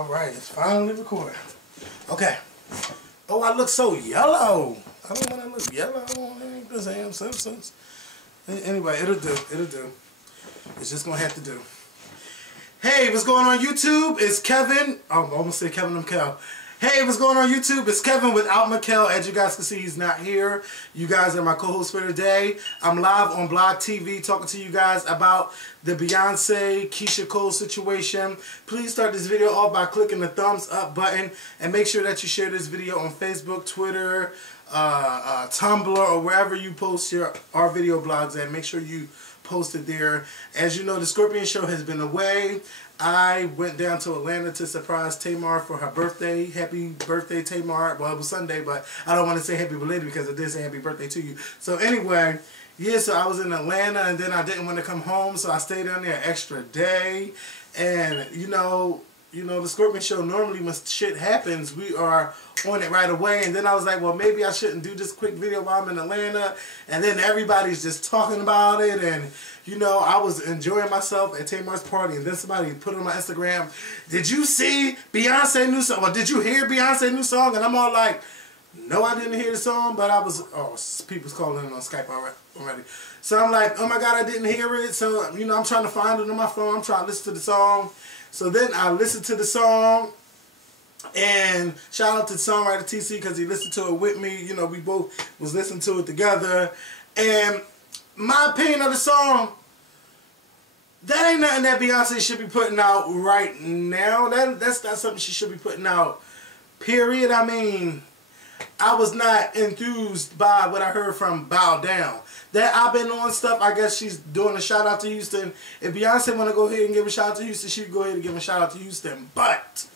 Alright, it's finally recording. Okay. Oh, I look so yellow. I don't want to look yellow. Because I am Simpsons. Anyway, it'll do. It'll do. It's just going to have to do. Hey, what's going on YouTube? It's Kevin. Oh, I almost said Kevin Mikkel. Hey, what's going on YouTube? It's Kevin without Mikkel. As you guys can see, he's not here. You guys are my co-host for today. I'm live on Blog TV talking to you guys about the Beyonce, Keyshia Cole situation. Please start this video off by clicking the thumbs up button and make sure that you share this video on Facebook, Twitter, Tumblr, or wherever you post our video blogs at. Make sure you post it there. As you know, the Skorpion show has been away. I went down to Atlanta to surprise Tamar for her birthday. Happy birthday, Tamar. Well, it was Sunday, but I don't want to say happy belated because I did say happy birthday to you. So anyway, yeah, so I was in Atlanta and then I didn't want to come home, so I stayed down there an extra day. And, you know, the Skorpion show, normally when shit happens, we are on it right away. And then I was like, well, maybe I shouldn't do this quick video while I'm in Atlanta. And then everybody's just talking about it. And, you know, I was enjoying myself at Tamar's party. And then somebody put on my Instagram, did you see Beyonce new song? Or did you hear Beyonce new song? And I'm all like, no, I didn't hear the song. But I was, people's calling in on Skype already. So I'm like, oh my God, I didn't hear it. So, you know, I'm trying to find it on my phone. I'm trying to listen to the song. So then I listened to the song, and shout out to the songwriter TC because he listened to it with me. You know, we both was listening to it together. And my opinion of the song, that ain't nothing that Beyonce should be putting out right now. That's not something she should be putting out, period. I mean, I was not enthused by what I heard from Bow Down. That I've been on stuff, I guess she's doing a shout out to Houston. If Beyonce want to go ahead and give a shout out to Houston, she can go ahead and give a shout out to Houston. But,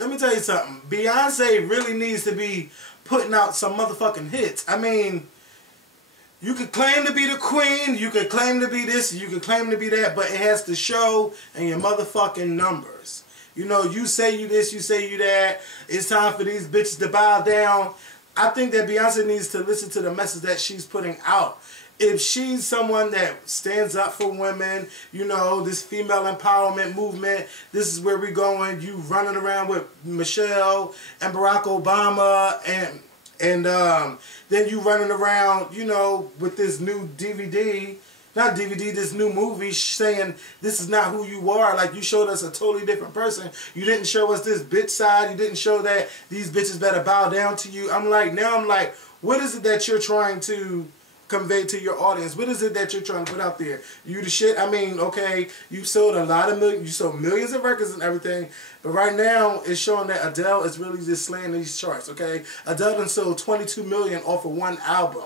let me tell you something. Beyonce really needs to be putting out some motherfucking hits. I mean, you could claim to be the queen, you could claim to be this, you could claim to be that, but it has to show in your motherfucking numbers. You know, you say you this, you say you that. It's time for these bitches to bow down. I think that Beyonce needs to listen to the message that she's putting out. If she's someone that stands up for women, you know, this female empowerment movement, this is where we're going. You running around with Michelle and Barack Obama and then you running around, you know, with this new DVD, not DVD, this new movie saying this is not who you are. Like, you showed us a totally different person. You didn't show us this bitch side. You didn't show that these bitches better bow down to you. Now I'm like, what is it that you're trying to convey to your audience? What is it that you're trying to put out there? You the shit? I mean, okay, you sold a lot of you sold millions of records and everything, but right now it's showing that Adele is really just slaying these charts, okay? Adele done sold 22 million off of one album.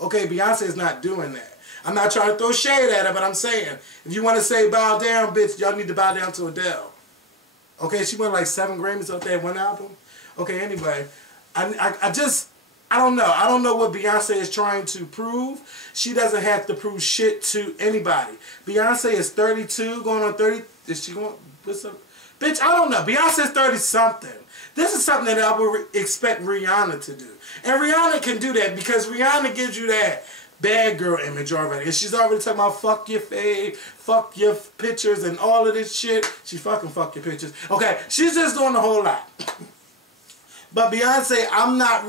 Okay, Beyonce is not doing that. I'm not trying to throw shade at her, but I'm saying, if you want to say bow down, bitch, y'all need to bow down to Adele. Okay, she won like 7 Grammys off that one album. Okay, anyway, I don't know. I don't know what Beyonce is trying to prove. She doesn't have to prove shit to anybody. Beyonce is 32, going on 30. Is she going? What's up? Bitch, I don't know. Beyonce's 30-something. This is something that I would expect Rihanna to do. And Rihanna can do that because Rihanna gives you that bad girl image already. And she's already talking about fuck your fave, fuck your pictures, and all of this shit. She fucking fuck your pictures. Okay, she's just doing a whole lot. But Beyonce, I'm not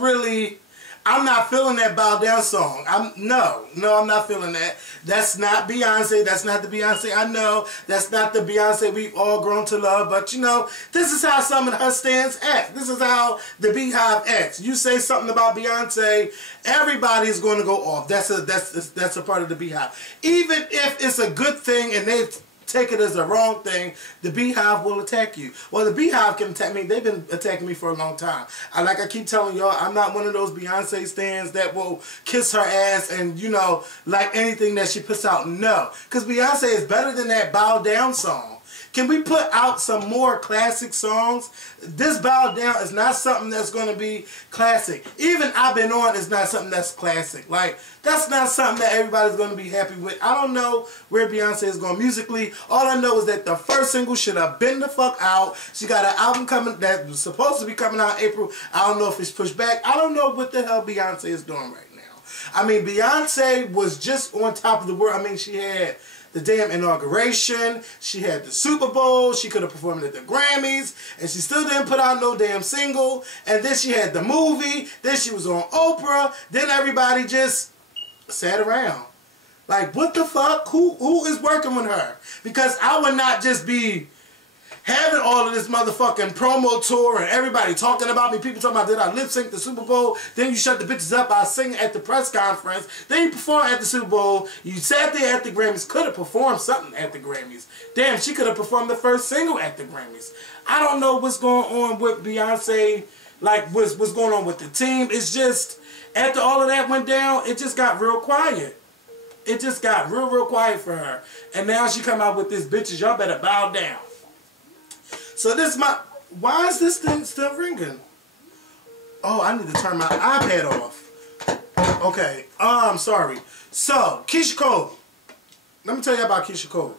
feeling that bow down song. No, I'm not feeling that. That's not Beyonce. That's not the Beyonce I know. That's not the Beyonce we've all grown to love. But you know, this is how some of her stands act. This is how the Beehive acts. You say something about Beyonce, everybody's going to go off. That's a part of the Beehive. Even if it's a good thing and they take it as a wrong thing, the Beehive will attack you. Well, the Beehive can attack me. They've been attacking me for a long time. Like I keep telling y'all, I'm not one of those Beyonce stans that will kiss her ass and, you know, like anything that she puts out. No. Because Beyonce is better than that bow down song. Can we put out some more classic songs? This Bow Down is not something that's going to be classic. Even I've Been On is not something that's classic. Like, that's not something that everybody's going to be happy with. I don't know where Beyonce is going musically. All I know is that the first single should have been the fuck out. She got an album coming that was supposed to be coming out in April. I don't know if it's pushed back. I don't know what the hell Beyonce is doing right now. I mean, Beyonce was just on top of the world. I mean, she had the damn inauguration. She had the Super Bowl. She could have performed at the Grammys. And she still didn't put out no damn single. And then she had the movie. Then she was on Oprah. Then everybody just sat around. Like, what the fuck? Who is working with her? Because I would not just be having all of this motherfucking promo tour and everybody talking about me. People talking about, did I lip sync the Super Bowl? Then you shut the bitches up by singing at the press conference. Then you perform at the Super Bowl. You sat there at the Grammys. Could have performed something at the Grammys. Damn, she could have performed the first single at the Grammys. I don't know what's going on with Beyonce. Like, what's going on with the team. It's just, after all of that went down, it just got real quiet. It just got real quiet for her. And now she come out with this, bitches, y'all better bow down. So this why is this thing still ringing? Oh, I need to turn my iPad off. Okay, I'm sorry. So, Keyshia Cole. Let me tell you about Keyshia Cole.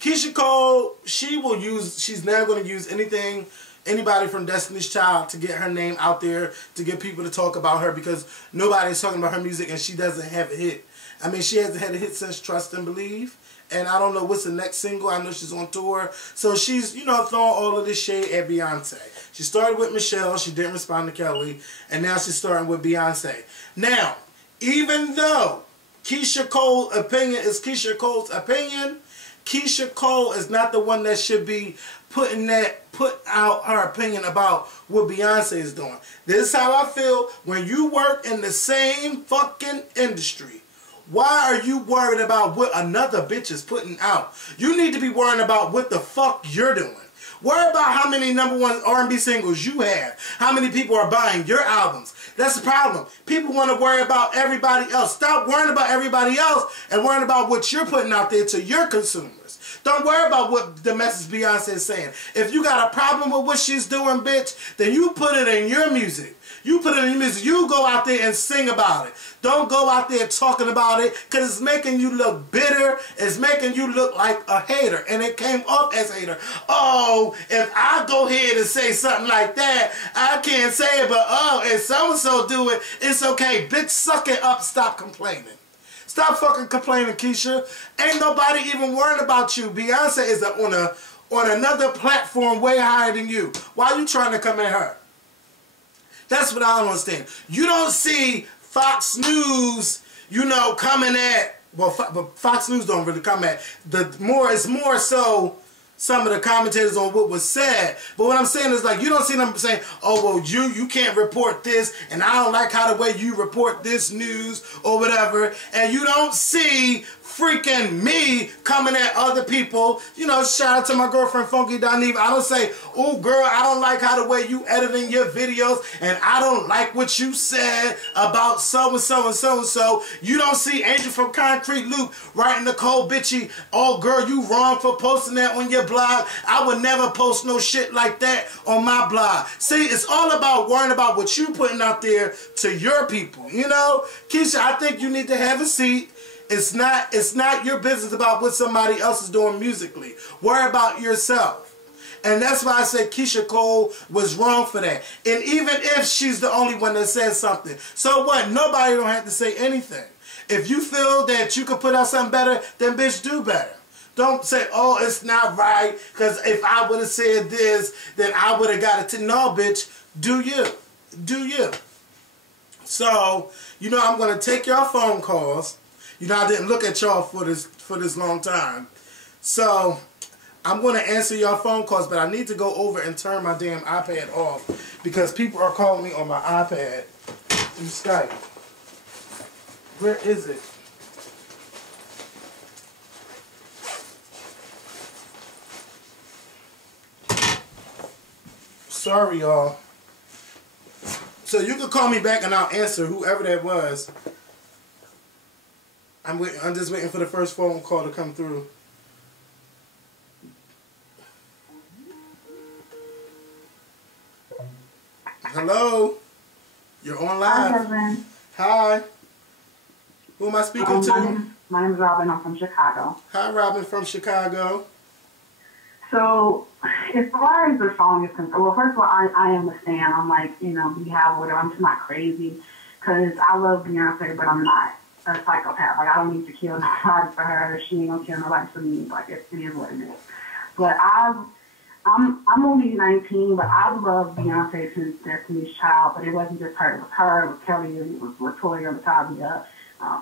Keyshia Cole, she's never going to use anybody from Destiny's Child to get her name out there, to get people to talk about her, because nobody's talking about her music and she doesn't have a hit. I mean, she hasn't had a hit since Trust and Believe. And I don't know what's the next single. I know she's on tour. So she's, you know, throwing all of this shade at Beyonce. She started with Michelle. She didn't respond to Kelly. And now she's starting with Beyonce. Now, even though Keyshia Cole's opinion is Keyshia Cole's opinion, Keyshia Cole is not the one that should be put out her opinion about what Beyonce is doing. This is how I feel when you work in the same fucking industry. Why are you worried about what another bitch is putting out? You need to be worrying about what the fuck you're doing. Worry about how many #1 R&B singles you have. How many people are buying your albums. That's the problem. People want to worry about everybody else. Stop worrying about everybody else and worrying about what you're putting out there to your consumers. Don't worry about what the message Beyonce is saying. If you got a problem with what she's doing, bitch, then you put it in your music. You put it in your music. You go out there and sing about it. Don't go out there talking about it, because it's making you look bitter. It's making you look like a hater. And it came off as a hater. Oh, if I go ahead and say something like that, I can't say it, but oh, if so-and-so do it, it's okay. Bitch, suck it up. Stop complaining. Stop fucking complaining, Keyshia. Ain't nobody even worrying about you. Beyonce is on another platform way higher than you. Why are you trying to come at her? That's what I don't understand. You don't see Fox News, you know, coming at, well, but Fox News don't really come at, it's more so some of the commentators on what was said. But what I'm saying is, like, you don't see them saying, oh, well, you can't report this, and I don't like how the way you report this news or whatever. And you don't see freaking me coming at other people. You know, shout out to my girlfriend Funky Doneve. I don't say, oh girl, I don't like how the way you editing your videos, and I don't like what you said about so-and-so and so-and-so. You don't see Angel from Concrete Loop writing Nicole bitchy, oh girl, you wrong for posting that on your blog. I would never post no shit like that on my blog. See, it's all about worrying about what you putting out there to your people. You know, Keyshia, I think you need to have a seat. It's not your business about what somebody else is doing musically. Worry about yourself. And that's why I said Keyshia Cole was wrong for that. And even if she's the only one that says something, so what? Nobody don't have to say anything. If you feel that you could put out something better, then bitch, do better. Don't say, oh, it's not right, because if I would have said this, then I would have got it. No, bitch, do you. Do you. So, you know, I'm going to take your phone calls. You know, I didn't look at y'all for this long time. So, I'm going to answer your phone calls, but I need to go over and turn my damn iPad off because people are calling me on my iPad through Skype. Where is it? Sorry, y'all. So you can call me back and I'll answer whoever that was. I'm just waiting for the first phone call to come through. Hello? You're on live. Hi, Kevin. Hi. Who am I speaking to? My name is Robin. I'm from Chicago. Hi, Robin from Chicago. So, as far as the song is concerned, well, first of all, I am a stan. I'm like, you know, we have whatever. I'm just not crazy because I love Beyonce, but I'm not a psychopath. Like, I don't need to kill nobody for her. She ain't gonna kill nobody for me. Like, it is what it is. But I'm only 19, but I've loved Beyonce since Destiny's Child. But it wasn't just her. It was her, it was Kelly, it was Latoya, Latavia,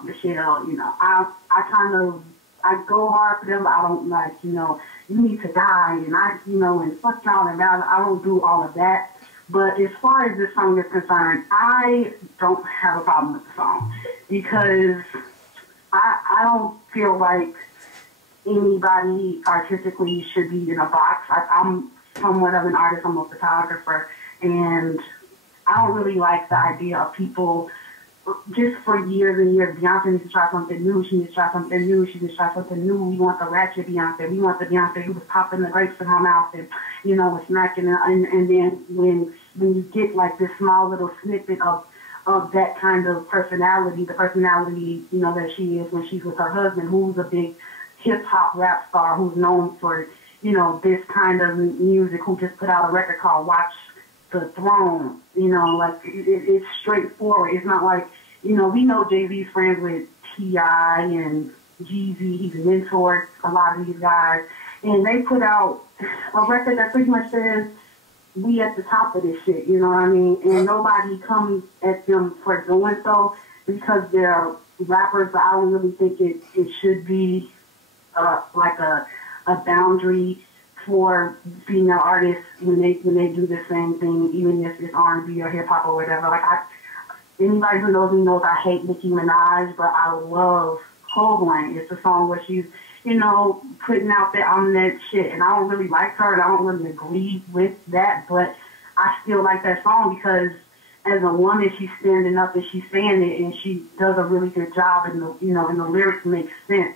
Michelle. You know, I go hard for them, but I don't like, you know, you need to die, and and fuck y'all, and I don't do all of that. But as far as this song is concerned, I don't have a problem with the song because I don't feel like anybody artistically should be in a box. I'm somewhat of an artist, I'm a photographer, and I don't really like the idea of people just for years and years. Beyonce needs to try something new. She needs to try something new. She needs to try something new. We want the ratchet Beyonce. We want the Beyonce who was popping the grapes in her mouth and, was smacking it. And then when you get like this small little snippet of that kind of personality, the personality, that she is when she's with her husband, who's a big hip-hop rap star, who's known for, this kind of music, who just put out a record called Watch the Throne, like it's straightforward. It's not like, we know Jay-Z's friends with T.I. and Jeezy. He's mentored a lot of these guys. And they put out a record that pretty much says, we at the top of this shit, you know what I mean? And nobody comes at them for doing so because they're rappers, but I don't really think it should be like a boundary for female artists when they do the same thing, even if it's R&B or hip hop or whatever. Like anybody who knows me knows I hate Nicki Minaj, but I love Cold Line. It's a song where she's, putting out that on that shit, and I don't really like her, and I don't really agree with that, but I still like that song because as a woman, she's standing up and she's saying it, and she does a really good job, and the lyrics make sense.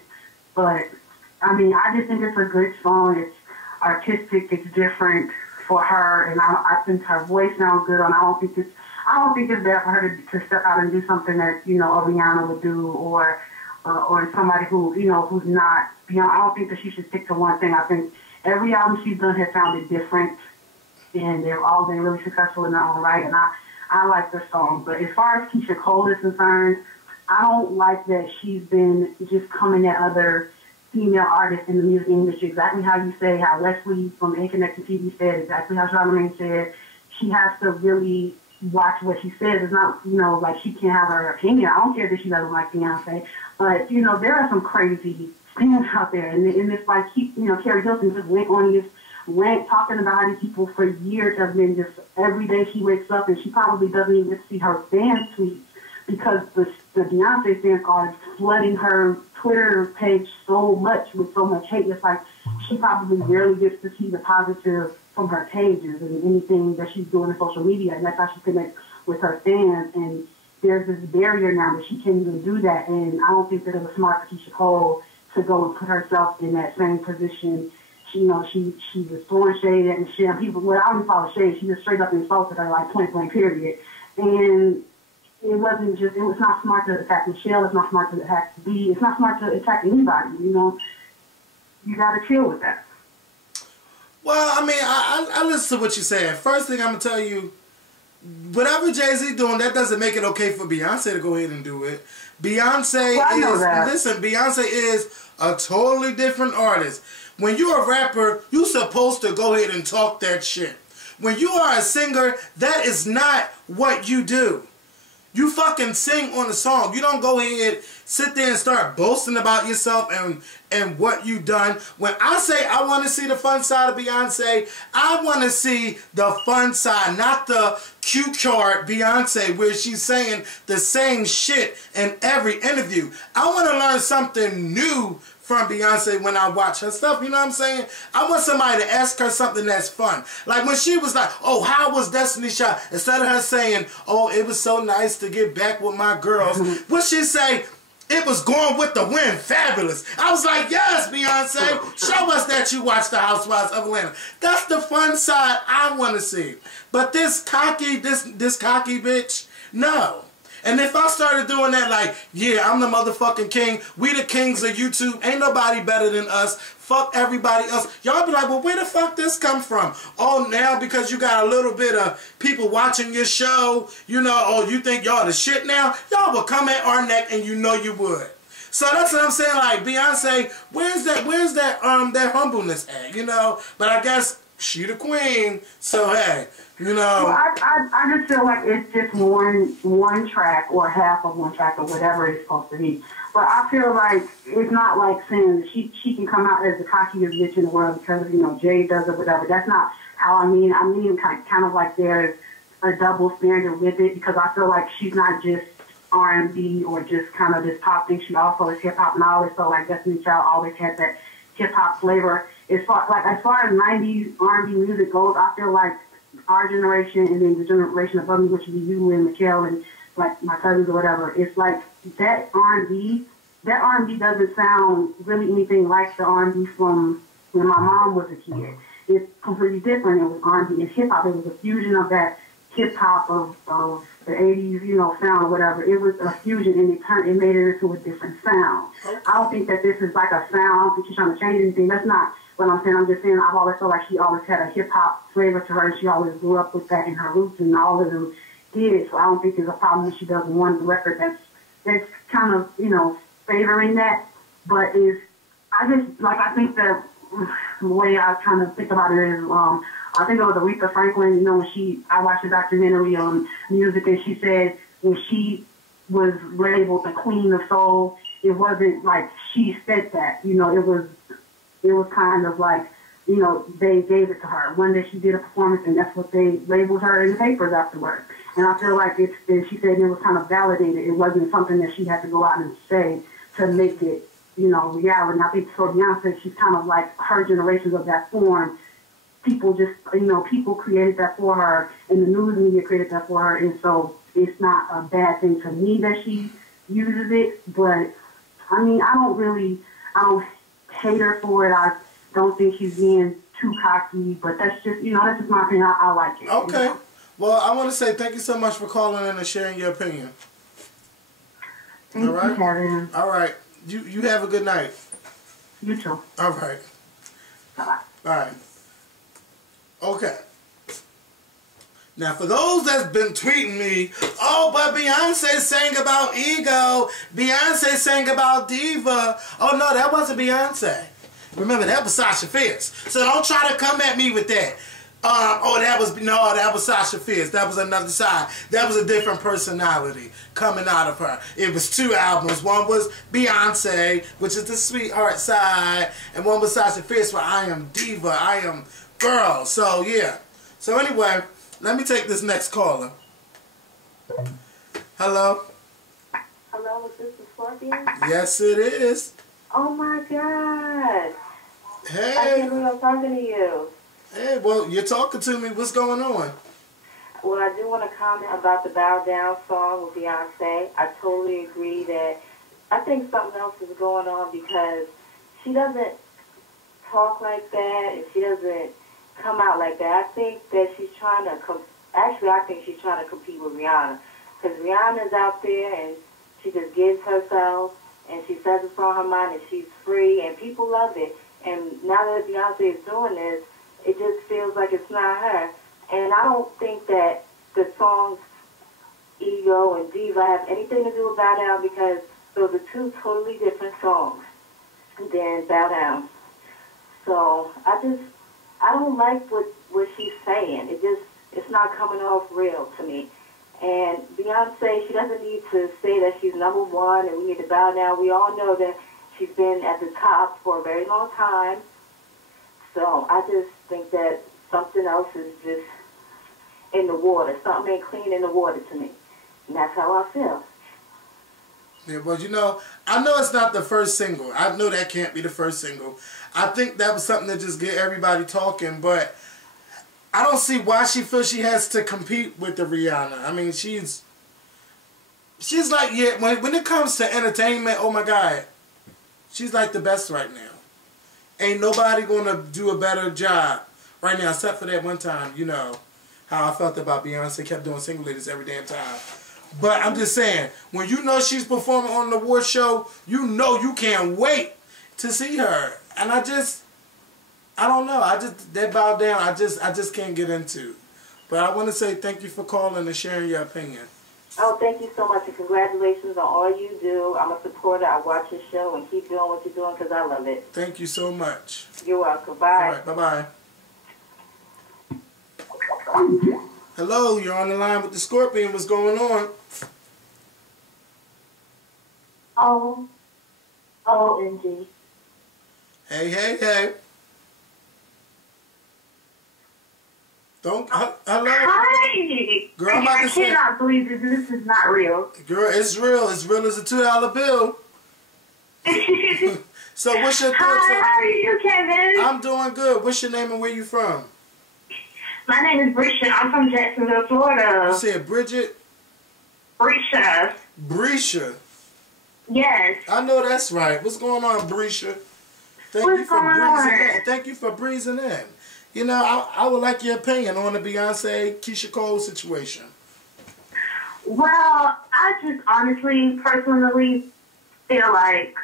But I mean, I just think it's a good song. It's artistic. It's different for her, and I think her voice sounds good. And I don't think it's bad for her to step out and do something that a Rihanna would do, or somebody who who's not Beyonce. I don't think that she should stick to one thing. I think every album she's done has sounded different, and they've all been really successful in their own right. And I like their song. But as far as Keyshia Cole is concerned, I don't like that she's been just coming at other female artists in the music industry, exactly how you say, how Leslie from A Connection TV said, exactly how Charlamagne said. She has to really watch what she says. It's not, like she can't have her opinion. I don't care that she doesn't like Beyonce, but, there are some crazy fans out there, and it's like, Carrie Hilson just went on this rant talking about how these people for years have been just, every day she wakes up and she probably doesn't even see her fan tweets because the Beyonce fans are flooding her Twitter page so much with so much hate. It's like she probably rarely gets to see the positive from her pages and anything that she's doing on social media, and that's how she connects with her fans. And there's this barrier now that she can't even do that, and I don't think that it was smart for Keyshia Cole to go and put herself in that same position. She was throwing shade at Michelle. People, well, I wouldn't call it shade. She just straight up insulted her, like point blank, period. And it was not smart to attack Michelle. It's not smart to attack B. It's not smart to attack anybody, You got to chill with that. Well, I mean, I listen to what you're saying. First thing I'm going to tell you, whatever Jay-Z doing, that doesn't make it okay for Beyonce to go ahead and do it. Beyonce is a totally different artist. When you're a rapper, you're supposed to go ahead and talk that shit. When you are a singer, that is not what you do. You fucking sing on the song. You don't go ahead, sit there and start boasting about yourself and what you done. When I say I want to see the fun side of Beyonce, I want to see the fun side, not the cue card Beyonce where she's saying the same shit in every interview. I want to learn something new from Beyonce when I watch her stuff, you know what I'm saying? I want somebody to ask her something that's fun. Like when she was like, oh, how was Destiny's Child? Instead of her saying, oh, it was so nice to get back with my girls, what she say? It was going with the wind, fabulous. I was like, yes, Beyonce, show us that you watch the Housewives of Atlanta. That's the fun side I want to see. But this cocky bitch, no. And if I started doing that, like, yeah, I'm the motherfucking king. We the kings of YouTube. Ain't nobody better than us. Fuck everybody else. Y'all be like, well, where the fuck this come from? Oh, now because you got a little bit of people watching your show, you know, oh, you think y'all the shit now? Y'all will come at our neck and you know you would. So that's what I'm saying. Like, Beyonce, where's that humbleness at, you know? But I guess she the queen, so hey, you know. Well, I just feel like it's just one track or half of one track or whatever it's supposed to be. But I feel like it's not like saying that she can come out as the cockiest bitch in the world because, you know, Jay does it, whatever. That's not how I mean. I mean kind of like there's a double standard with it because I feel like she's not just R&B or just kind of this pop thing. She also is hip-hop, and I always felt like Destiny's Child always had that hip-hop flavor. As far as 90s R&B music goes, I feel like our generation and then the generation above me, which would be you and Mikhail and like my cousins or whatever, it's like that R&B doesn't sound really anything like the R&B from when my mom was a kid. It's completely different. It was R&B and hip-hop. It was a fusion of that hip-hop of the 80s, you know, sound or whatever. It was a fusion and it made it into a different sound. Okay. I don't think that this is like a sound. I don't think she's trying to change anything. That's not what I'm saying. I'm just saying I've always felt like she always had a hip-hop flavor to her. She always grew up with that in her roots, and all of them did it. So I don't think there's a problem when she does one record that's kind of, you know, favoring that. But I think that the way I kind of think about it is, I think it was Aretha Franklin, you know, when I watched a documentary on music, and she said when she was labeled the queen of soul, it wasn't like she said that, you know, it was kind of like, you know, they gave it to her. One day she did a performance, and that's what they labeled her in the papers afterwards. And I feel like she said it was kind of validated. It wasn't something that she had to go out and say to make it, you know, reality. And I think for Beyonce, she's kind of like her generations of that form. People just, you know, people created that for her, and the news media created that for her, and so it's not a bad thing to me that she uses it, but, I mean, I don't hate her for it. I don't think she's being too cocky, but that's just, you know, that's just my opinion. I like it. Okay. You know? Well, I want to say thank you so much for calling in and sharing your opinion. Thank you, Kevin. All right. You have a good night. You too. All right. Bye-bye. All right. Okay. Now, for those that's been tweeting me, oh, but Beyonce sang about ego. Beyonce sang about diva. Oh, no, that wasn't Beyonce. Remember, that was Sasha Fierce. So don't try to come at me with that. That was Sasha Fierce. That was another side. That was a different personality coming out of her. It was two albums. One was Beyonce, which is the sweetheart side, and one was Sasha Fierce, where I am diva, I am girl. So, yeah. So, anyway, let me take this next caller. Hello? Hello, is this the Skorpion? Yes, it is. Oh, my God. Hey. I can't believe I'm talking to you. Hey, well, you're talking to me. What's going on? Well, I do want to comment about the Bow Down song with Beyonce. I totally agree that I think something else is going on because she doesn't talk like that and she doesn't come out like that. I think that she's trying to I think she's trying to compete with Rihanna because Rihanna's out there and she just gives herself and she says it's on her mind and she's free and people love it. And now that Beyonce is doing this, it just feels like it's not her. And I don't think that the songs Ego and Diva have anything to do with Bow Down because those are two totally different songs than Bow Down. So I don't like what she's saying. It's not coming off real to me. And Beyonce, she doesn't need to say that she's number one and we need to bow down. We all know that she's been at the top for a very long time. So I just think that something else is just in the water. Something ain't clean in the water to me. And that's how I feel. Yeah, well, you know, I know it's not the first single. I know that can't be the first single. I think that was something to just get everybody talking, but I don't see why she feels she has to compete with the Rihanna. I mean, she's like, yeah, when it comes to entertainment, oh my God, she's like the best right now. Ain't nobody gonna do a better job right now, except for that one time, you know, how I felt about Beyonce kept doing single ladies every damn time. But I'm just saying, when you know she's performing on an award show, you know you can't wait to see her. And I don't know. That bow down, I just can't get into. But I want to say thank you for calling and sharing your opinion. Oh, thank you so much, and congratulations on all you do. I'm a supporter. I watch your show, and keep doing what you're doing because I love it. Thank you so much. You're welcome. Bye. All right, bye-bye. Hello, you're on the line with the Skorpion. What's going on? OMG. Hey. Hello? Hi! Girl, I cannot believe that this is not real. Girl, it's real. It's real as a $2 bill. So what's your thoughts? Hi, how are you, Kevin? I'm doing good. What's your name and where you from? My name is Brisha. I'm from Jacksonville, Florida. You said Bridget? Brisha. Brisha. Yes. I know that's right. What's going on, Brisha? What's going on? Thank you for breezing in. You know, I would like your opinion on the Beyonce, Keyshia Cole situation. Well, I just honestly, personally feel like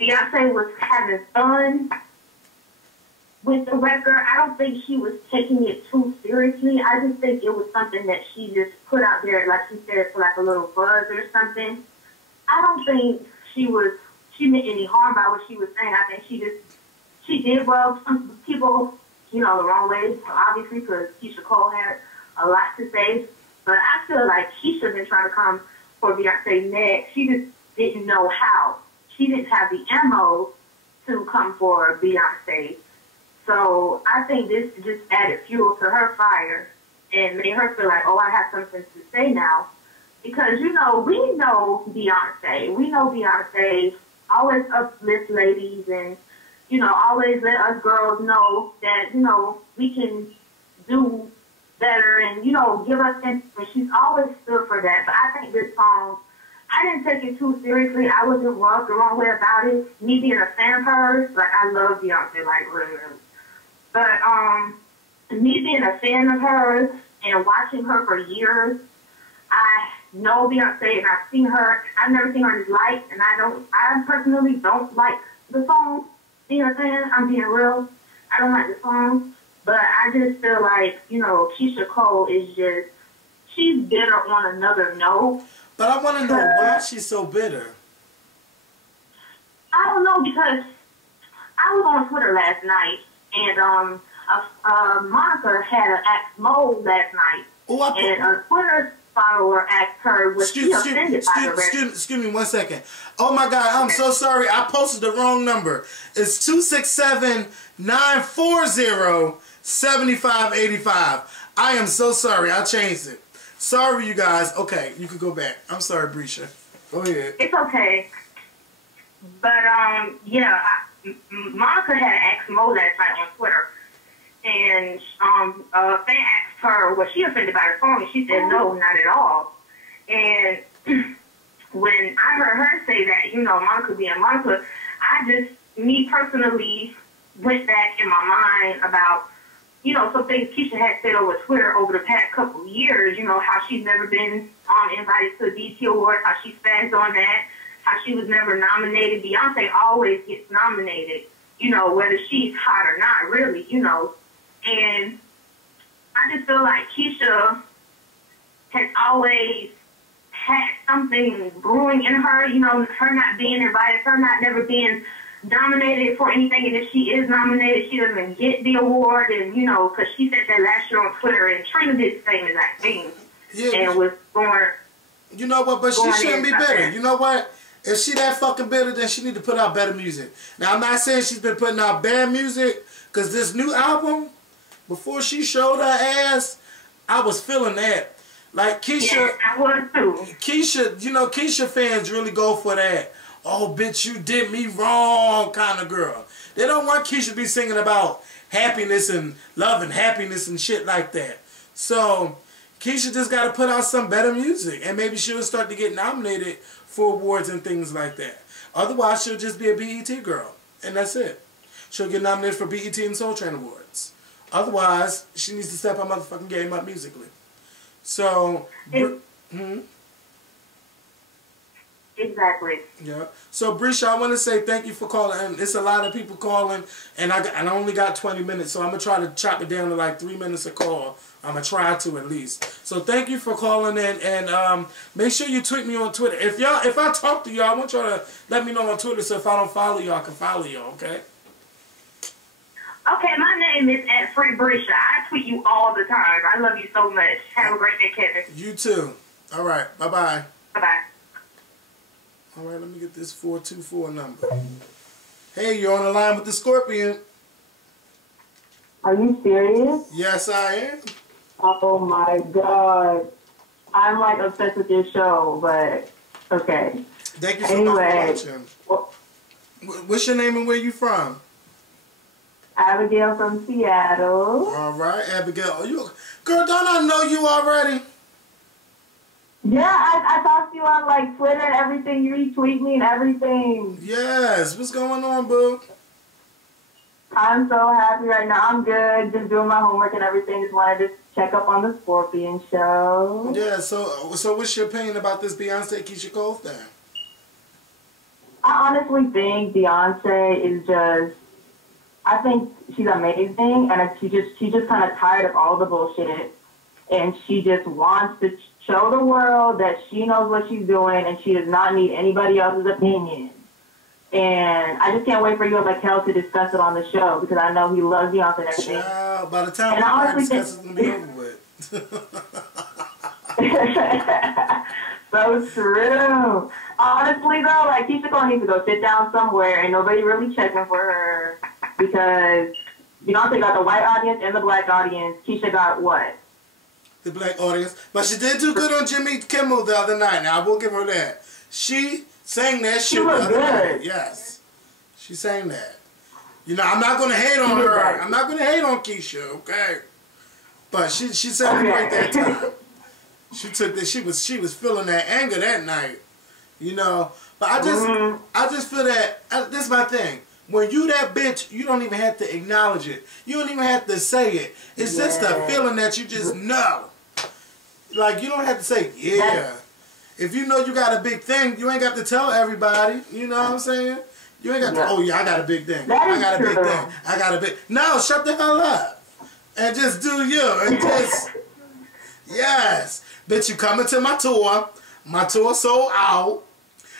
Beyonce was having fun with the record. I don't think she was taking it too seriously. I just think it was something that she just put out there, like she said, for like a little buzz or something. I don't think she meant any harm by what she was saying. I think she did rub some people, the wrong way, obviously, because Keyshia Cole had a lot to say. But I feel like Keyshia been trying to come for Beyonce next. She just didn't know how. She didn't have the ammo to come for Beyonce. So I think this just added fuel to her fire and made her feel like, oh, I have something to say now. Because, we know Beyonce. We know Beyonce always uplift ladies and, always let us girls know that, we can do better and, give us interest. And she's always stood for that. But I think this song, I didn't take it too seriously. I wasn't rubbed the wrong way about it. Me being a fan of hers, like, I love Beyonce, like, really. But me being a fan of hers and watching her for years, I know Beyonce and I've seen her. I've never seen her in this light, and I personally don't like the song. You know what I'm saying? I'm being real. I don't like the song. But I just feel like, Keyshia Cole is just, she's bitter on another note. But I want to know why she's so bitter. I don't know, because I was on Twitter last night, and Monica had an Ask Mo last night. And a Twitter follower asked her, was she offended by the record? Excuse me 1 second. Oh my God, I'm so sorry. I posted the wrong number. It's 267-940-7585. I am so sorry. I changed it. Sorry, you guys. Okay, you can go back. I'm sorry, Brisha. Go ahead. It's okay. But, Monica had asked Mo last night on Twitter. And a fan asked her, was she offended by the song? And she said, no, not at all. And when I heard her say that, Monica being Monica, me personally went back in my mind about, some things Keyshia had said over Twitter over the past couple of years, how she's never been invited to the BET Awards, how she stands on that, how she was never nominated. Beyonce always gets nominated, whether she's hot or not, really, And I just feel like Keyshia has always had something brewing in her, her not being invited, her not never being nominated for anything, and if she is nominated, she doesn't get the award, and, because she said that last year on Twitter, and Trina did the same exact thing, and was going... You know what, but she shouldn't be bitter. You know what? If she that fucking bitter, then she need to put out better music. Now, I'm not saying she's been putting out bad music, because this new album, before she showed her ass, I was feeling that. Like, Keyshia... Yeah, I was too. Keyshia, Keyshia fans really go for that. Oh, bitch, you did me wrong kind of girl. They don't want Keyshia to be singing about happiness and love and happiness and shit like that. So, Keyshia just got to put out some better music. And maybe she'll start to get nominated for awards and things like that. Otherwise, she'll just be a BET girl. And that's it. She'll get nominated for BET and Soul Train Awards. Otherwise, she needs to step her motherfucking game up musically. So, Exactly. Yeah. So, Brisha, I want to say thank you for calling. And it's a lot of people calling, and I only got 20 minutes, so I'm going to try to chop it down to like 3 minutes a call. I'm going to try to at least. So, thank you for calling in, and make sure you tweet me on Twitter. If I talk to y'all, I want y'all to let me know on Twitter, so if I don't follow y'all, I can follow y'all, okay? Okay, my name is @FreeBrisha. I tweet you all the time. I love you so much. Have a great day, Kevin. You too. All right. Bye-bye. Bye-bye. All right, let me get this 424 number. Hey, you're on the line with the Skorpion. Are you serious? Yes, I am. Oh my God. I'm like obsessed with your show, but okay. Thank you so much for watching. Well, What's your name and where you from? Abigail from Seattle. All right, Abigail. Girl, don't I know you already? Yeah, I talked to you on like Twitter and everything. You retweet me and everything. Yes. What's going on, boo? I'm so happy right now. I'm good. Just doing my homework and everything. Just wanted to check up on the Skorpion show. Yeah, so what's your opinion about this Beyonce Keyshia Cole thing? I honestly think Beyonce is just, I think she's amazing, and she's just kind of tired of all the bullshit, and she just wants to show the world that she knows what she's doing, and she does not need anybody else's opinion. And I just can't wait for you and Mikel to discuss it on the show, because I know he loves Beyonce and everything. Child, by the time and we discuss it's going to be over with. So true. Honestly, though, like, Keyshia Cole needs to go sit down somewhere, and nobody really checking for her, because Beyonce got the white audience and the black audience. Keyshia got what? The black audience. But she did do good on Jimmy Kimmel the other night. Now, I will give her that. She sang that shit the other night. Yes. She sang that. You know, I'm not going to hate on her. I'm not going to hate on Keyshia, okay? But she sang it right that time. She took this. She was feeling that anger that night. You know? But I just feel that, this is my thing. When you that bitch, you don't even have to acknowledge it. You don't even have to say it. It's just a feeling that you just know. Like, you don't have to say, yeah. If you know you got a big thing, you ain't got to tell everybody. You know what I'm saying? You ain't got to, oh yeah, I got a big thing. I got a big thing. I got a big... No, shut the hell up. And just do you. And just... Yes. Bitch, you coming to my tour. My tour sold out.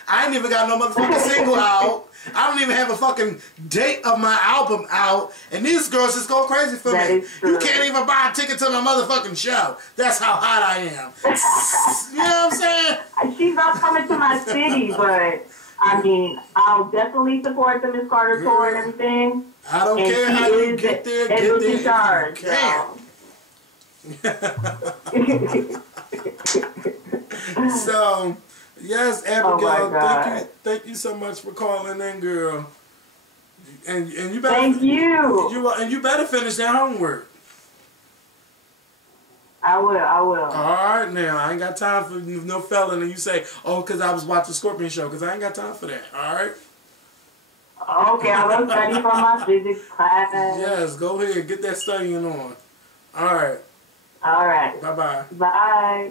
I ain't even got no motherfucking single out. I don't even have a fucking date of my album out. And these girls just go crazy for me. You can't even buy a ticket to my motherfucking show. That's how hot I am. You know what I'm saying? She's not coming to my city, but I mean, I'll definitely support the Miss Carter tour and everything. I don't care how you get there, get there. So, yes, Abigail, thank you so much for calling in, girl. And you better thank you. You better finish that homework. I will. All right, now I ain't got time for no felon, and you say, oh, because I was watching Skorpion show, because I ain't got time for that. All right. Okay, I will study for my physics class. Yes, go ahead, get that studying on. All right. All right. Bye-bye. Bye.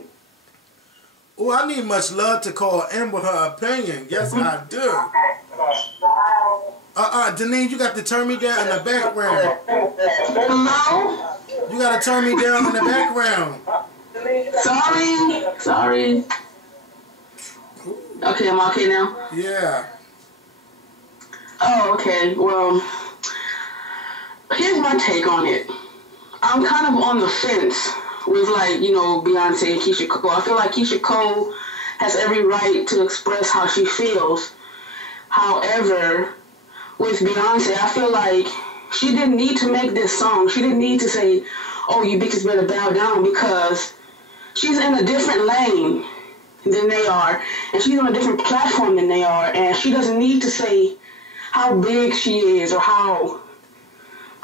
Oh, I need much love to call in with her opinion. Yes, I do. Denise, you got to turn me down in the background. Hello? You got to turn me down in the background. Sorry. Okay, I'm okay now? Yeah. Oh, okay. Well, here's my take on it. I'm kind of on the fence with, like, you know, Beyonce and Keyshia Cole. I feel like Keyshia Cole has every right to express how she feels. However, with Beyonce, I feel like she didn't need to make this song. She didn't need to say, oh, you bitches better bow down, because she's in a different lane than they are, and she's on a different platform than they are, and she doesn't need to say how big she is or how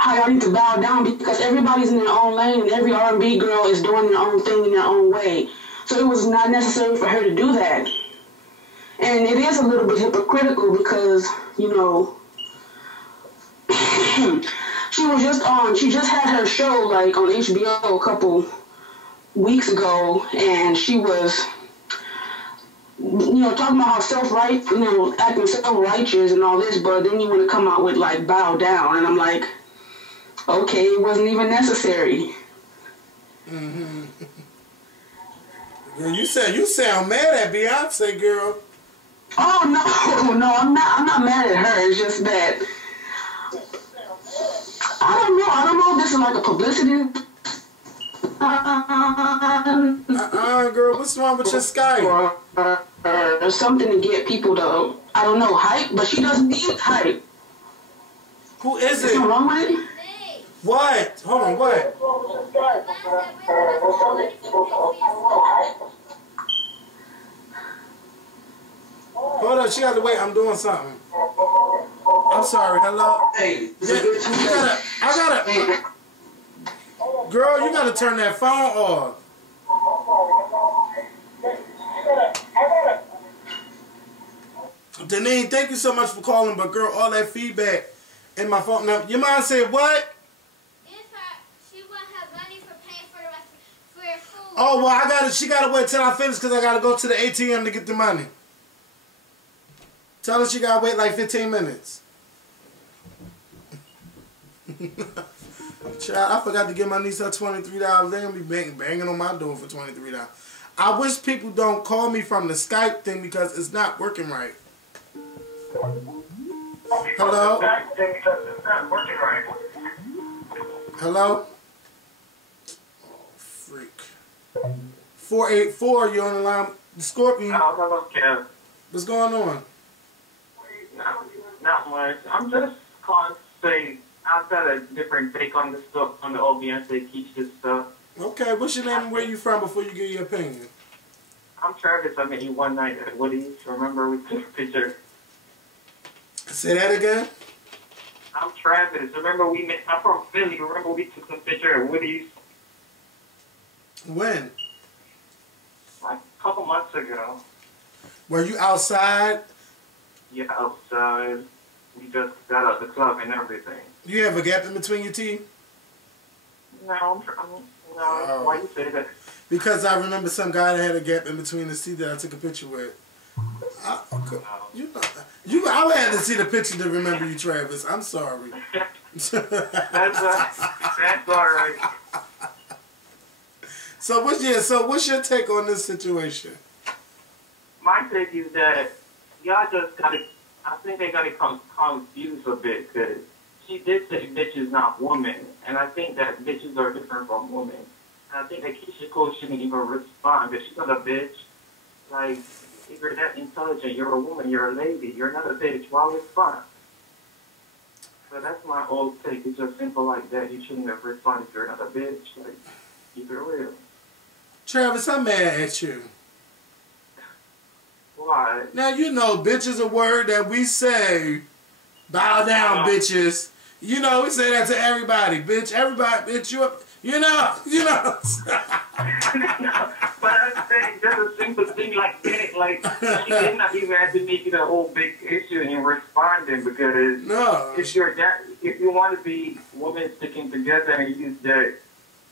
y'all need to bow down, because everybody's in their own lane, and every R&B girl is doing their own thing in their own way. So it was not necessary for her to do that. And it is a little bit hypocritical because, you know, she just had her show, like, on HBO a couple weeks ago, and she was talking about how acting self-righteous and all this, but then you want to come out with like bow down, and I'm like, okay, it wasn't even necessary. Mm-hmm. Girl, you sound mad at Beyonce, girl. Oh no, I'm not mad at her. It's just that I don't know if this is like a publicity. Girl, what's wrong with your Skype? Or something to get people to, I don't know, hype, but she doesn't need hype. Who is it? Something wrong with it? What? Hold on, what? Hold on, she got to wait. I'm doing something. I'm sorry. Hello? Hey, I gotta. Girl, you gotta turn that phone off. Deneen, thank you so much for calling, but girl, all that feedback in my phone. Now, your mom said what? She won't have money for paying for her food. Oh, well, she gotta wait till I finish because I gotta go to the ATM to get the money. Tell her she gotta wait like 15 minutes. Child, I forgot to give my niece her $23. They gonna be banging on my door for $23. I wish people don't call me from the Skype thing because it's not working right. Hello? Hello? Oh, freak. 484, you're on the line. The Skorpion. Oh, hello, Kev. What's going on? Not much. I'm just calling to say I've got a different take on this stuff, on the old Beyonce Keyshia stuff. Okay, what's your name and where you from before you give your opinion? I'm Travis. I met you one night at Woody's. Remember we took a picture? Say that again? I'm Travis. Remember we met? I'm from Philly. Remember we took a picture at Woody's? When? Like a couple months ago. Were you outside? Yeah, outside. We just got out the club and everything. You have a gap in between your teeth? No, why you say that? Because I remember some guy that had a gap in between his teeth that I took a picture with. I would have to see the picture to remember you, Travis. I'm sorry. That's all right. So what's your take on this situation? My take is that y'all just got to, I think they got to confused a bit because she did say bitch is not woman, and I think that bitches are different from women. And I think that Keyshia Cole shouldn't even respond because she's not a bitch. Like, if you're that intelligent, you're a woman, you're a lady, you're not a bitch, why respond? So that's my old take. It's just simple like that. You shouldn't have responded if you're not a bitch. Like, keep it real. Travis, I'm mad at you. Why? Now, you know, bitch is a word that we say. Bow down, bitches. You know, we say that to everybody. Bitch, everybody, bitch, you know. But I'm saying just a simple thing like that. Like, she did not even have to make it a whole big issue in responding because if you want to be women sticking together and use that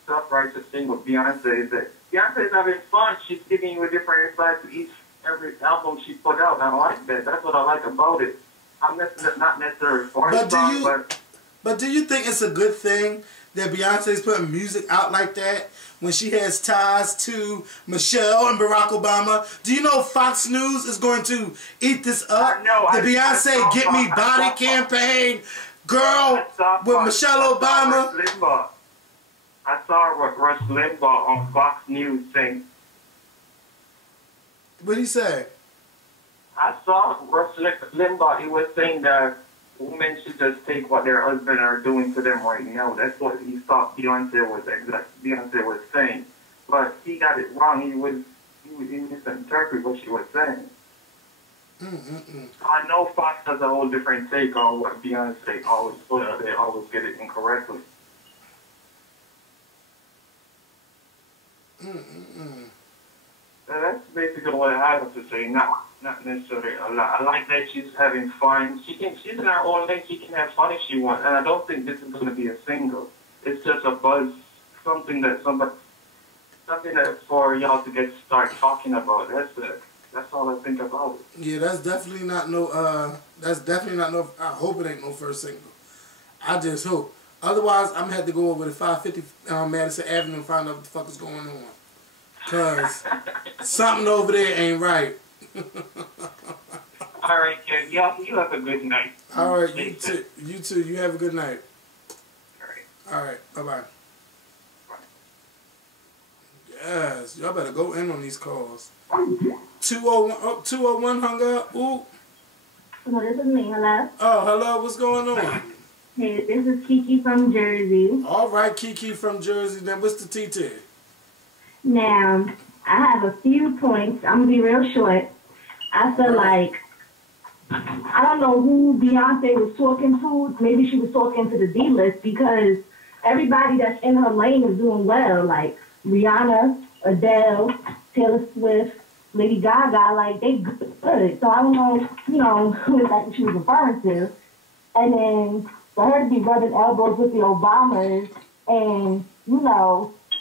self-righteous thing with Beyonce, is that Beyonce is having fun. She's giving you a different insight to every album she put out. I like that. That's what I like about it. I'm not necessarily for it, but do you think it's a good thing that Beyonce's putting music out like that when she has ties to Michelle and Barack Obama? Do you know Fox News is going to eat this up? The Beyonce Get Me Body campaign, girl, with Michelle Obama. I saw Rush Limbaugh on Fox News saying. What did he say? I saw Rush Limbaugh. He was saying that women should just take what their husbands are doing to them right now. That's what he thought Beyonce was saying. But he got it wrong. He misinterpreted what she was saying. I know Fox has a whole different take on what Beyonce always put out. They always get it incorrectly. That's basically what I have to say. Not necessarily a lot. I like that she's having fun. She's in her own lane. She can have fun if she wants. And I don't think this is going to be a single. It's just a buzz, something that for y'all to start talking about. That's it. That's all I think about it. Yeah, that's definitely not no. I hope it ain't no first single. I just hope. Otherwise, I'm gonna have to go over to 550 Madison Avenue and find out what the fuck is going on. Cause something over there ain't right. All right, kid. You have a good night. All right, you too. You too. You have a good night. All right. All right. Bye-bye. Yes, y'all better go in on these calls. 201 hung up. Ooh. Well, this is me. Hello. Oh, hello. What's going on? Hey, this is Kiki from Jersey. All right, Kiki from Jersey. Then what's the TT? Now, I have a few points. I'm going to be real short. I feel like, I don't know who Beyonce was talking to. Maybe she was talking to the D-list because everybody that's in her lane is doing well. Like Rihanna, Adele, Taylor Swift, Lady Gaga, like they good. So I don't know, who exactly she was referring to. And then for her to be rubbing elbows with the Obamas and,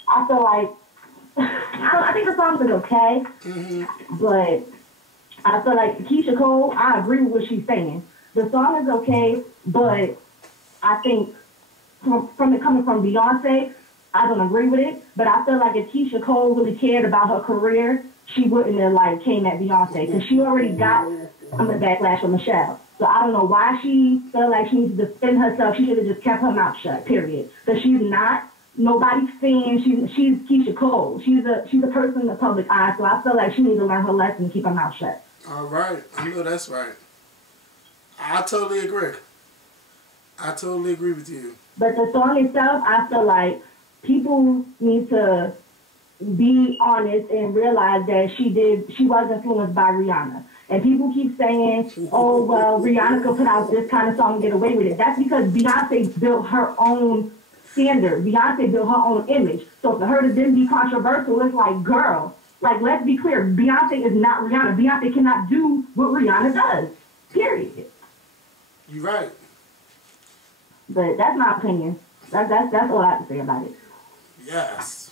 I feel like, I think the song is okay, but I feel like Keyshia Cole, I agree with what she's saying. The song is okay, but I think from it coming from Beyonce, I don't agree with it. But I feel like if Keyshia Cole really cared about her career, she wouldn't have came at Beyonce because she already got some of the backlash from Michelle. So I don't know why she felt like she needs to defend herself. She should have just kept her mouth shut, period. Because she's not nobody's saying she's Keyshia Cole. She's a person in the public eye, so I feel like she needs to learn her lesson and keep her mouth shut. All right. I know that's right. I totally agree. I totally agree with you. But the song itself, I feel like people need to be honest and realize that she was influenced by Rihanna. And people keep saying, oh, well, Rihanna could put out this kind of song and get away with it. That's because Beyonce built her own standard. Beyonce built her own image. So for her to then be controversial, it's like, girl, let's be clear. Beyonce is not Rihanna. Beyonce cannot do what Rihanna does. Period. You're right. But that's my opinion. That's all I have to say about it. Yes.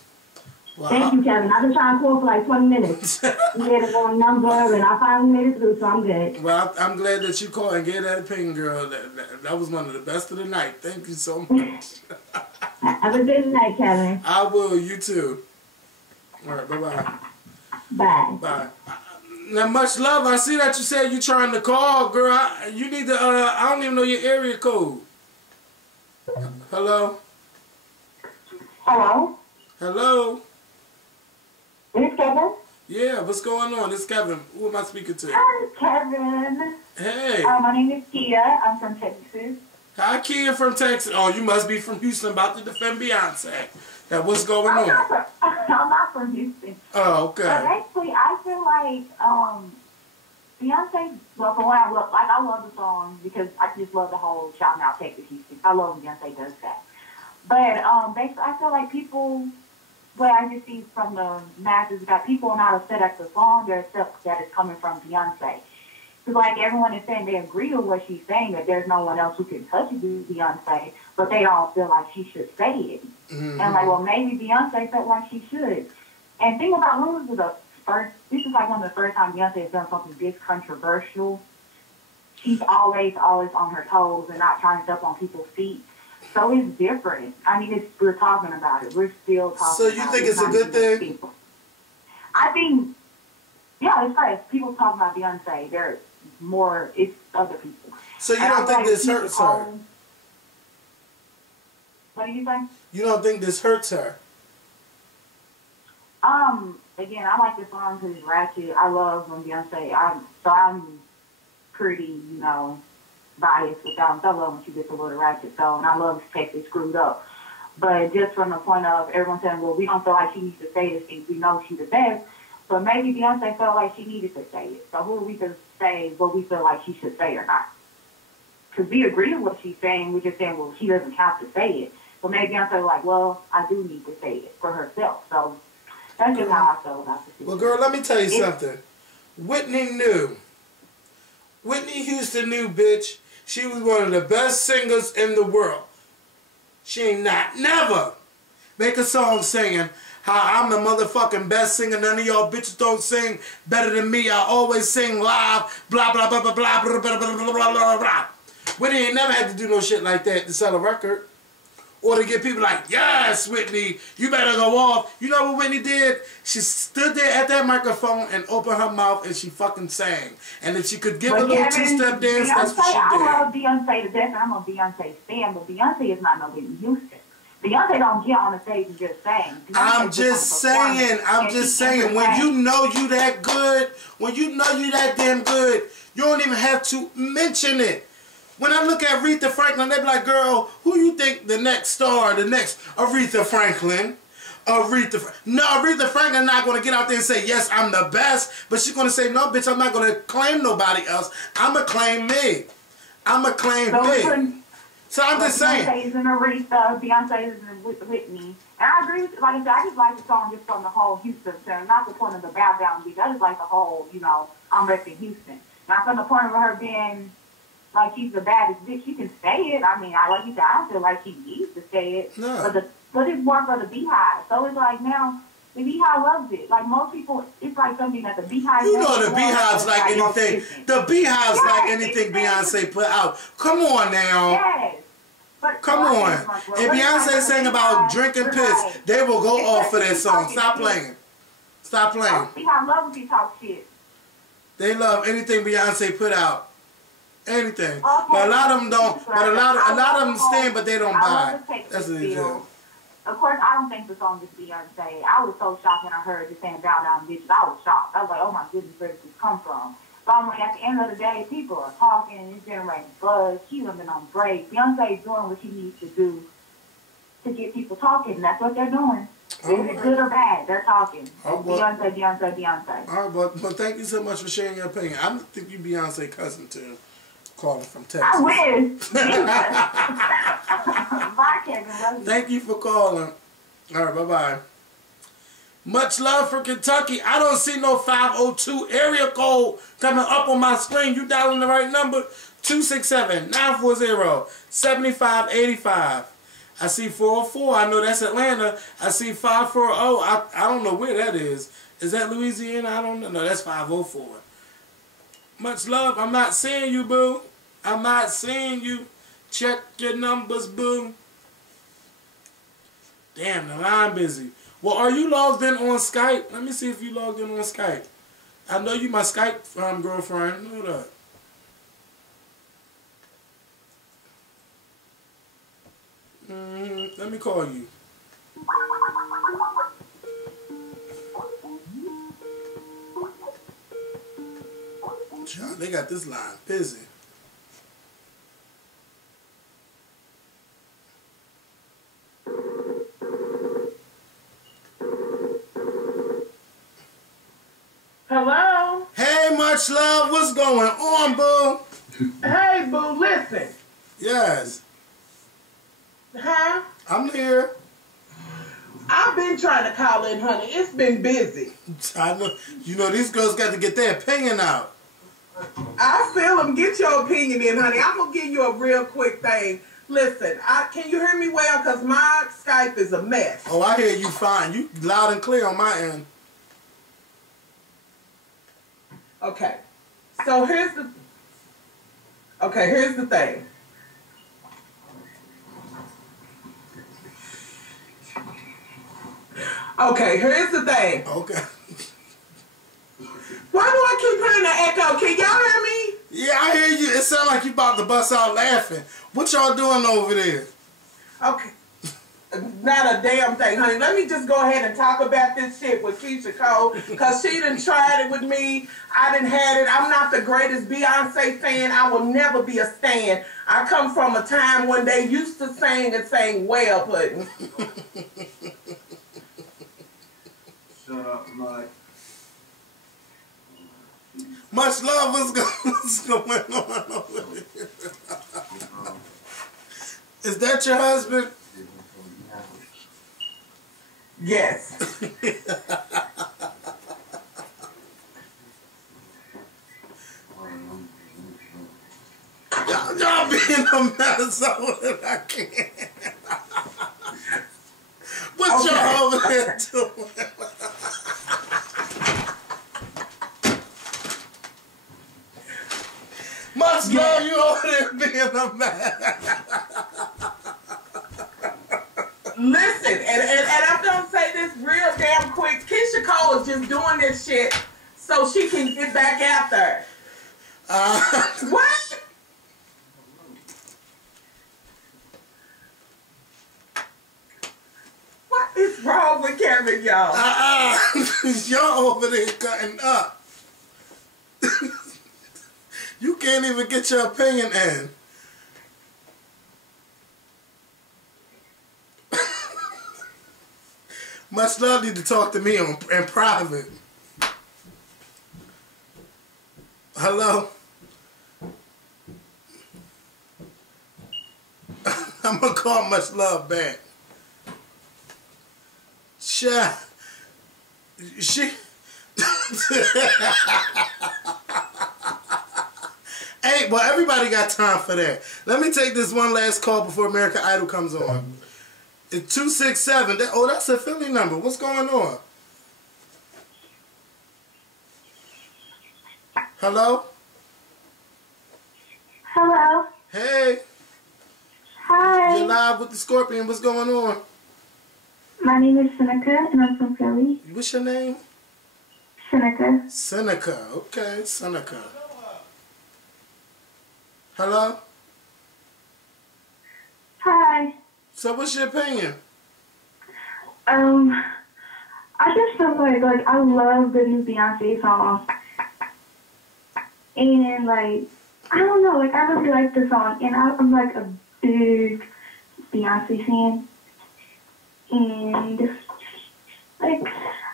Well, Thank you, Kevin. I've been trying to call for 20 minutes. You had a wrong number, and I finally made it through, so I'm good. Well, I'm glad that you called and gave that opinion, girl. That was one of the best of the night. Thank you so much. Have a good night, Kevin. I will. You too. All right. Bye-bye. Bye. Bye. Now, much love. I see that you said you're trying to call, girl. You need to, I don't even know your area code. Hello? Hello? Hello? Is this Kevin? Yeah, what's going on? It's Kevin. Who am I speaking to? Hi, Kevin. Hey. My name is Kia. I'm from Texas. Hi, Kia from Texas. Oh, you must be from Houston, about to defend Beyonce. Now, what's going on? I'm not from Houston. Oh, okay. But actually, I feel like Beyonce, well, for what I love the song because I just love the whole Shout Out Texas Houston. I love when Beyonce does that. But basically, I feel like people, what I just see from the masses, that people are not upset at the song, they're upset that it's coming from Beyonce. Because everyone is saying they agree with what she's saying, that there's no one else who can touch Beyonce, but they don't feel like she should say it. Mm-hmm. And well, maybe Beyonce felt like she should. And think about when was the first, this is one of the first time Beyonce has done something this controversial. She's always on her toes and not trying to step on people's feet. So it's different. I mean, we're talking about it. We're still talking about it. So you think it's a good thing? People. I think, yeah, it's right. People talk about Beyonce. There's more, it's other people. So you don't think this hurts her? What do you think? You don't think this hurts her? Again, I like this song because it's ratchet. I love when Beyonce, I'm pretty, biased with that. I love when she gets a little ratchet, and I love Texas screwed up. But just from the point of everyone saying, well, we don't feel like she needs to say this thing, we know she's the best, but maybe Beyonce felt like she needed to say it. So who are we to say what we feel like she should say or not? Because we agree with what she's saying, we're just saying, well, she doesn't have to say it. But maybe Beyonce was like, well, I do need to say it for herself. So that's just how I feel about the situation. Well, girl, let me tell you something. Whitney knew. Whitney Houston knew, bitch. She was one of the best singers in the world. She ain't never Make a song singing how I'm the motherfucking best singer. None of y'all bitches don't sing better than me. I always sing live. Blah, blah, blah, blah, blah, blah, blah, blah, blah, blah, blah, blah. Whitney ain't never had to do no shit like that to sell a record. Or to get people like, yes, Whitney, you better go off. You know what Whitney did? She stood there at that microphone and opened her mouth and she fucking sang. And if she could give a little two-step dance, that's what she did. I love Beyonce to death, and I'm a Beyonce fan, but Beyonce is not no Whitney Houston. Beyonce don't get on the stage and just sing. I'm just saying, when you know you that good, when you know you that damn good, you don't even have to mention it. When I look at Aretha Franklin, they be like, girl, who you think the next star, the next Aretha Franklin? No, Aretha Franklin not going to get out there and say, yes, I'm the best. But she's going to say, no, bitch, I'm not going to claim nobody else. I'm going to claim me. I'm going to claim me. So I'm just saying. Beyonce is in Aretha, Beyonce is in Whitney. And I agree with you. Like I said, I just like the song just from the whole Houston thing. Not the point of the bow down beat. I just like the whole, you know, I'm repping Houston. Not from the point of her being like she's the baddest bitch. She can say it. I mean, like you said, I don't feel like she needs to say it. No. But it's more for the Beehive. So it's like now, the Beehive loves it. Like most people, it's like something that the Beehive. You know the Beehive's like anything. The Beehive's like anything Beyonce put out. Come on now. Yes. But come on. If Beyonce sang about drinking piss, they will go off for that song. Stop playing. Stop playing. Beehive loves when you talk shit. They love anything Beyonce put out. Anything. Okay. But a lot of them don't. But a lot of them stand, but they don't buy. That's what they do. Of course, I don't think the song is Beyonce. I was so shocked when I heard the saying "bow down, bitches." I was shocked. I was like, "Oh my goodness, where did this come from?" But I'm like, at the end of the day, people are talking and it's generating buzz. She done been on break. Beyonce is doing what she needs to do to get people talking. And that's what they're doing. Is it good or bad? They're talking. Beyonce, Beyonce, Beyonce. All right, but thank you so much for sharing your opinion. I don't think you Beyonce cousin too. Calling from Texas. I wish. Bye, Kevin. Thank you for calling. All right, bye-bye. Much love for Kentucky. I don't see no 502 area code coming up on my screen. You dialing the right number? 267-940-7585. I see 404. I know that's Atlanta. I see 540. I don't know where that is. Is that Louisiana? I don't know. No, that's 504. Much love. I'm not seeing you, boo. I'm not seeing you. Check your numbers, boo. Damn, the line busy. Well, are you logged in on Skype? Let me see if you logged in on Skype. I know you my Skype girlfriend. Hold up. Let me call you. John, they got this line busy. Hello? Hey, much love. What's going on, boo? Hey, boo, listen. Yes. Huh? I'm here. I've been trying to call in, honey. It's been busy. I know. You know, these girls got to get their opinion out. I feel them. Get your opinion in, honey. I'm going to give you a real quick thing. Listen, can you hear me well? Because my Skype is a mess. Oh, I hear you fine. You loud and clear on my end. Okay. So here's the thing. Okay, here's the thing. Okay. Why do I keep hearing the echo? Can y'all hear me? Yeah, I hear you. It sounds like you about to bust out laughing. What y'all doing over there? Okay. Not a damn thing, honey. Let me just go ahead and talk about this shit with Keyshia Cole, because she done tried it with me. I done had it. I'm not the greatest Beyonce fan. I will never be a stan. I come from a time when they used to sing and sang well pudding. Shut up, Mike. Much love. What's going on over there? Is that your husband? Yes. Y'all being a mess over it. I can't. What's doing? Much love, you over there being a man. Listen, and I'm gonna say this real damn quick. Keyshia Cole is just doing this shit so she can get back out there. What? What is wrong with Kevin, y'all? Y'all over there cutting up. You can't even get your opinion in. Much love need to talk to me in private. Hello? I'm gonna call Much Love back. She Hey, well, everybody got time for that. Let me take this one last call before American Idol comes on. It's 267. Oh, that's a Philly number. What's going on? Hello? Hello. Hey. Hi. You're live with the Skorpion. What's going on? My name is Seneca, and I'm from Philly. What's your name? Seneca. Seneca. Okay, Seneca. Hello? Hi. So what's your opinion? I just feel like I love the new Beyonce song. And like, I don't know, like I really like the song, and I'm like a big Beyonce fan. And like,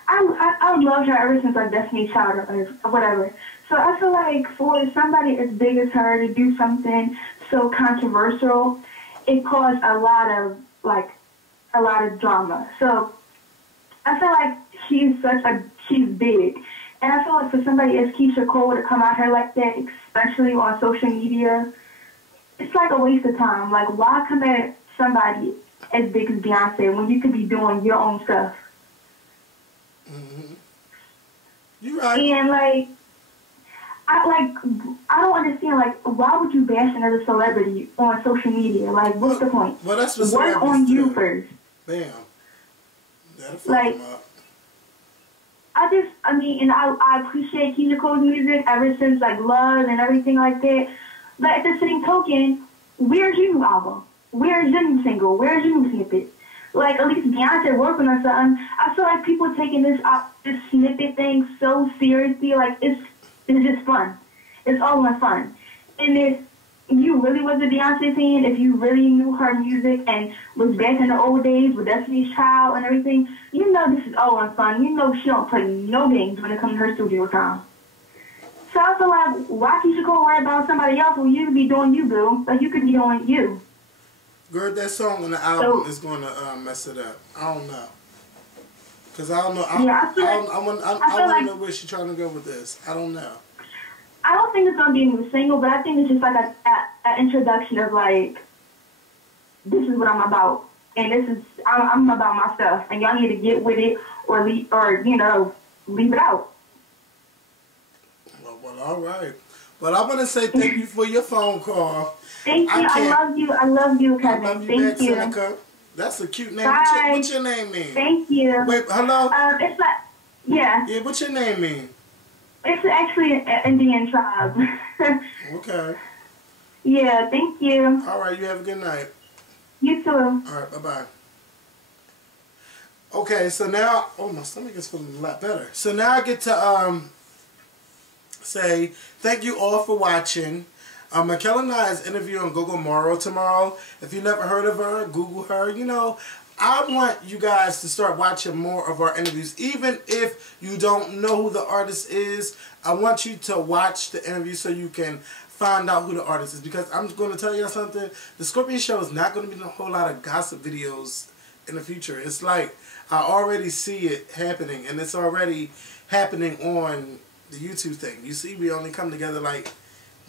I loved her ever since like Destiny's Child or whatever. So I feel like for somebody as big as her to do something so controversial, it caused a lot of drama. So I feel like she's big. And I feel like for somebody as Keyshia Cole to come out here like that, especially on social media, it's like a waste of time. Like, why come at somebody as big as Beyonce when you could be doing your own stuff? Mm-hmm. You right. And like, I don't understand. Like, why would you bash another celebrity on social media? Like, what's the point? Well, that's what work on you do. first. Bam. That'll fuck Like, them up. And I appreciate Keyshia Cole's music ever since like Love and everything like that. But at the same token, where's your new album? Where's your new single? Where's your new snippet? Like, at least Beyonce working on something. I feel like people taking this snippet thing so seriously. Like, it's just fun. It's all in fun. And if you really was a Beyonce fan, if you really knew her music and was back in the old days with Destiny's Child and everything, you know this is all in fun. You know she don't play no games when it comes to her studio time. So I feel like, why Keyshia Cole worry about somebody else when you could be doing you, boo? Like, you could be doing you. Girl, that song on the album is going to mess it up. I don't know. Because I don't know. I want to know where she's trying to go with this. I don't know. I don't think it's going to be a new single, but I think it's just like an introduction of like, this is what I'm about. And this is, I'm about my stuff. And y'all need to get with it or leave it out. Well, all right. Well, I want to say thank you for your phone call. Thank you. I love you, Kevin. I love you thank back, you. Seneca. That's a cute name. Bye. What's your name mean? Thank you. Wait, hello? It's like, yeah. Yeah, what's your name mean? It's actually an Indian tribe. Okay. Yeah, thank you. All right, you have a good night. You too. All right, bye-bye. Okay, so now, oh, my stomach is feeling a lot better. So now I get to say thank you all for watching. Michaela and I's interview on Google Morrow tomorrow. If you never heard of her, Google her. You know, I want you guys to start watching more of our interviews. Even if you don't know who the artist is, I want you to watch the interview so you can find out who the artist is. Because I'm going to tell you something. The Skorpion Show is not going to be a whole lot of gossip videos in the future. It's like I already see it happening. And it's already happening on the YouTube thing. You see, we only come together like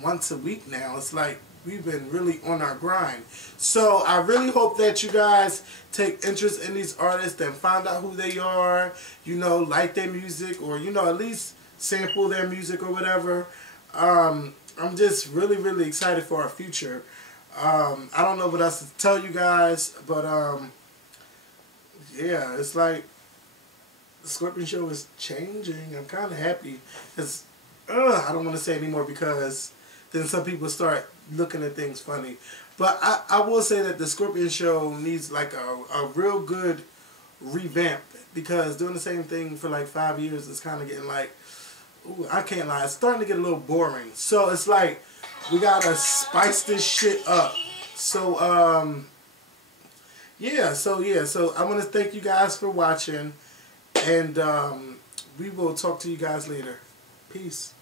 once a week now. It's like we've been really on our grind. So I really hope that you guys take interest in these artists and find out who they are, you know, like their music, or, you know, at least sample their music or whatever. I'm just really, really excited for our future. I don't know what else to tell you guys, but yeah, it's like the Skorpion show is changing. I'm kind of happy. It's, I don't want to say anymore because then some people start looking at things funny. But I will say that the Skorpion show needs like a real good revamp, because doing the same thing for like 5 years is kind of getting like, ooh, I can't lie, it's starting to get a little boring. So it's like, we gotta spice this shit up. So so I want to thank you guys for watching, and we will talk to you guys later. Peace.